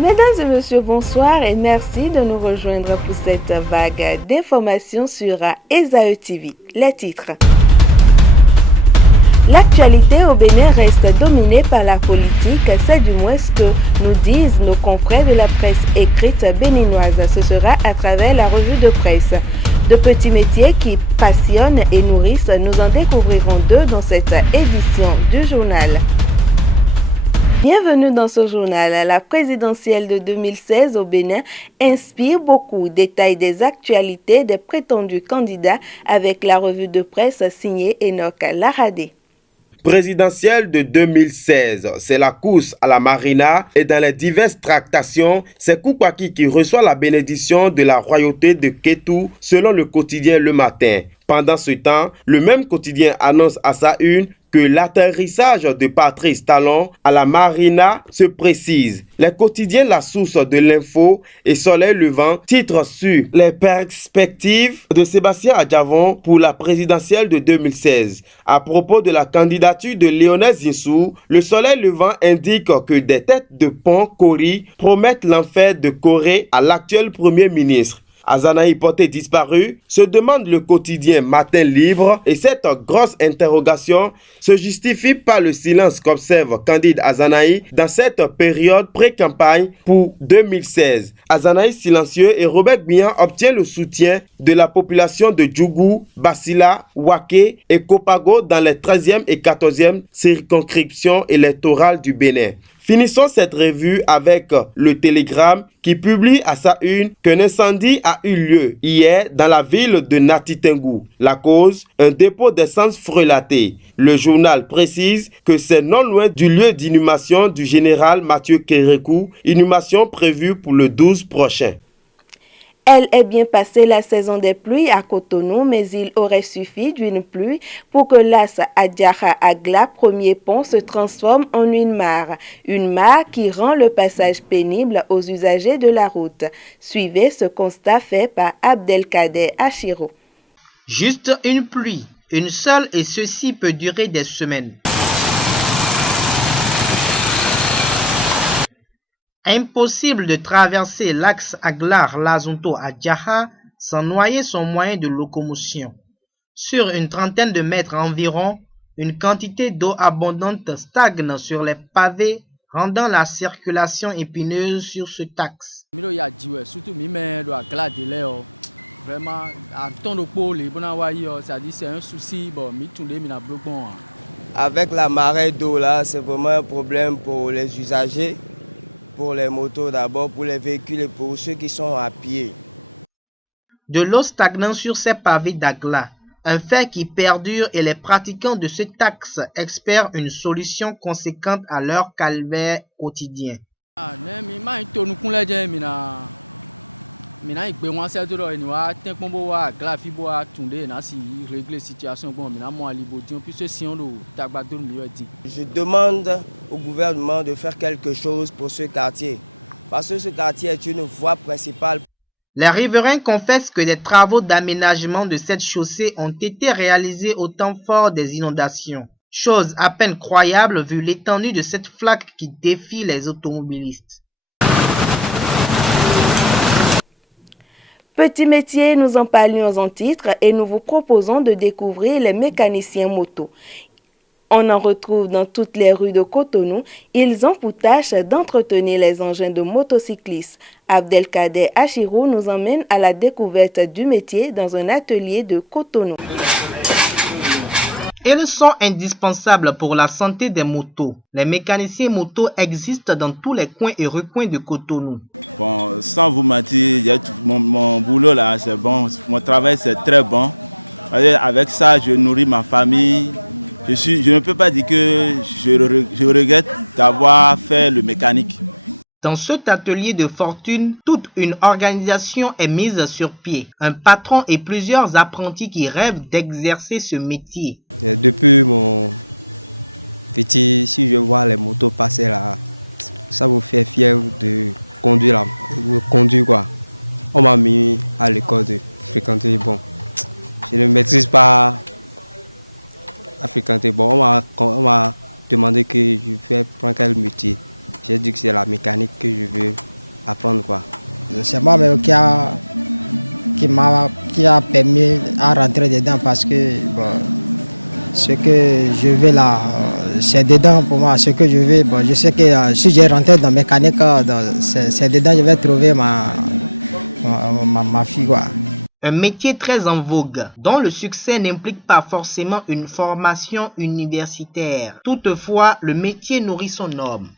Mesdames et messieurs, bonsoir et merci de nous rejoindre pour cette vague d'informations sur Esae TV. Les titres. L'actualité au Bénin reste dominée par la politique, c'est du moins ce que nous disent nos confrères de la presse écrite béninoise. Ce sera à travers la revue de presse. De petits métiers qui passionnent et nourrissent, nous en découvrirons deux dans cette édition du journal. Bienvenue dans ce journal. La présidentielle de 2016 au Bénin inspire beaucoup. Détail des actualités des prétendus candidats avec la revue de presse signée Enoch Laradé. Présidentielle de 2016, c'est la course à la marina et dans les diverses tractations, c'est Koukwaki qui reçoit la bénédiction de la royauté de Kétou selon le quotidien Le Matin. Pendant ce temps, le même quotidien annonce à sa une que l'atterrissage de Patrice Talon à la marina se précise. Les quotidiens La Source de l'Info et Soleil Levant titrent sur les perspectives de Sébastien Adjavon pour la présidentielle de 2016. À propos de la candidature de Lionel Zinsou, le Soleil Levant indique que des têtes de pont Kori promettent l'enfer de Corée à l'actuel Premier ministre. Azanaï porté disparu, se demande le quotidien Matin Libre et cette grosse interrogation se justifie par le silence qu'observe Candide Azanaï dans cette période pré-campagne pour 2016. Azanaï silencieux et Robert Bihan obtient le soutien de la population de Djougou, Basila, Waké et Kopago dans les 13e et 14e circonscriptions électorales du Bénin. Finissons cette revue avec le Télégramme qui publie à sa une qu'un incendie a eu lieu hier dans la ville de Natitengou. La cause, un dépôt d'essence frelatée. Le journal précise que c'est non loin du lieu d'inhumation du général Mathieu Kérékou, inhumation prévue pour le 12 prochain. Elle est bien passée la saison des pluies à Cotonou, mais il aurait suffi d'une pluie pour que l'As Adjara Agla, premier pont, se transforme en une mare qui rend le passage pénible aux usagers de la route. Suivez ce constat fait par Abdelkader Achiro. Juste une pluie, une seule, et ceci peut durer des semaines. Impossible de traverser l'axe Aglar-Lazonto à Djaha sans noyer son moyen de locomotion. Sur une trentaine de mètres environ, une quantité d'eau abondante stagne sur les pavés, rendant la circulation épineuse sur ce axe. Vraiment, à ton repos, c'est un souci. Avec la marée d'eau là, c'est vraiment un problème pour les usagers. Pour les motos d'abord, pour les véhicules et pour ceux qui sont à pied. De l'eau stagnant sur ces pavés d'Agla, un fait qui perdure et les pratiquants de ce axe espèrent une solution conséquente à leur calvaire quotidien. Je demande au gouvernement de faire quelque chose pour ce quartier, parce que ce quartier est une voie principale. Les riverains confessent que des travaux d'aménagement de cette chaussée ont été réalisés au temps fort des inondations. Chose à peine croyable vu l'étendue de cette flaque qui défie les automobilistes. Petit métier, nous en parlions en titre et nous vous proposons de découvrir les mécaniciens moto. On en retrouve dans toutes les rues de Cotonou. Ils ont pour tâche d'entretenir les engins de motocyclistes. Abdelkader Achirou nous emmène à la découverte du métier dans un atelier de Cotonou. Ils sont indispensables pour la santé des motos. Les mécaniciens motos existent dans tous les coins et recoins de Cotonou. Bon, sans vous mentir, mon boulot là, c'est bon. Mon travail, c'est très bon. Avec ça, je nourris ma famille. Je ne peux pas dire que je regrette d'avoir fait le mécanique. Dans cet atelier de fortune, toute une organisation est mise sur pied. Un patron et plusieurs apprentis qui rêvent d'exercer ce métier. Depuis mon petit, si je vois les motos passer là, ça me fait fier de conduire quoi. On m'a mis à l'école de fréquenter, bon, je ne maîtrise pas à fréquenter, bon, on m'a demandé que je vais prendre quel métier. j'ai dit que c'est la mécanique que je veux apprendre, quoi. C'est moi-même qui a permis à rentrer dedans parce que bon, ce que je veux là, c'est dedans pour moi. Ce que je veux, bon, je sais que si j'ai rentré dans mécanique, c'est dedans que je vais trouver ma fille, quoi. Un métier très en vogue, dont le succès n'implique pas forcément une formation universitaire. Toutefois, le métier nourrit son homme.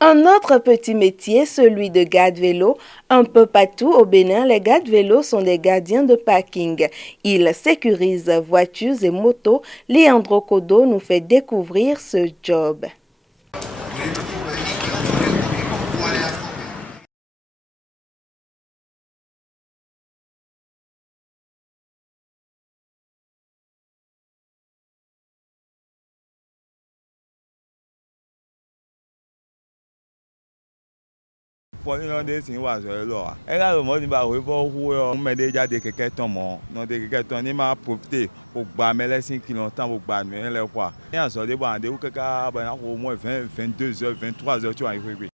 Un autre petit métier, celui de garde-vélo. Un peu partout au Bénin, les gardes-vélos sont des gardiens de parking. Ils sécurisent voitures et motos. Leandro Kodo nous fait découvrir ce job. Pour une année, c'est quoi ça là? Et là, le monde va revoir où on met déjà des quelqu'un mon, non des quelqu'un ni m'a profité pour bâmer les 5 km pour bâmer les quoi. Et en sorte de bander ou quelqu'un au moins 20, 22 heures, 23 heures tu vas arriver.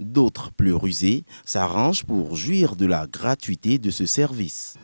D'autres, plus rusés, s'arrangent pour jouir de la gratuité de ce service.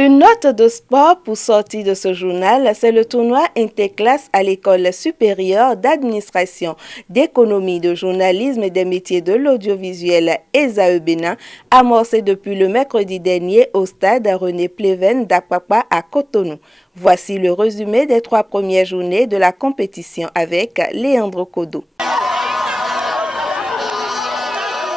Une note de sport pour sortir de ce journal, c'est le tournoi interclasse à l'École supérieure d'administration, d'économie, de journalisme et des métiers de l'audiovisuel ESAE Bénin, amorcé depuis le mercredi dernier au stade René Pleven d'Apapa à Cotonou. Voici le résumé des 3 premières journées de la compétition avec Leandro Kodo.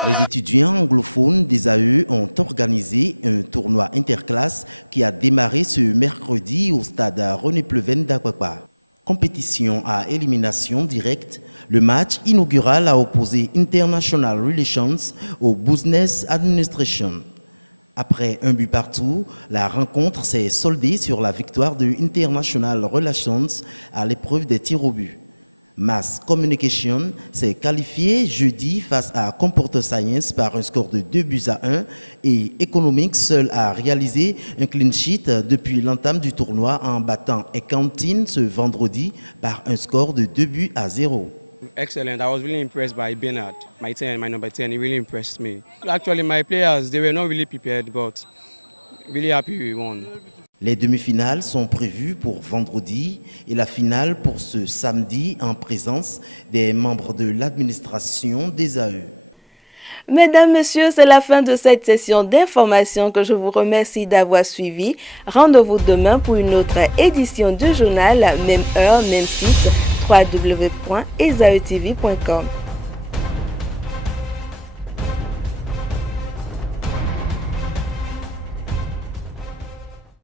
Les étudiants anglophones des AE ont organisé un tournoi interclasse qui a démarré ce mercredi au stade René Pleven d'Apapa. Compétition à élimination directe, le match inaugural a opposé International Relations au Business Administration. Après un but partout, la rencontre s'est soldée sur la victoire de International Relations à l'épreuve des tirs au but. Mass Communication s'est qualifié jeudi face à Computer Science par un score de 2-1 et Economics seul a réalisé un clean sheet depuis l'entame du tournoi en battant Accounting ce vendredi par un score de 2-0. Excellent. I was really impressed by Bernard, my number 10. He really impressed me. Actually, my players, they were not really prepared, but really happy we won. Les demi-finales sont prévues pour vendredi et la finale pour ce samedi en présence des membres de l'administration des AE. Mesdames, Messieurs, c'est la fin de cette session d'information que je vous remercie d'avoir suivi. Rendez-vous demain pour une autre édition du journal, même heure, même site, www.esaetv.com.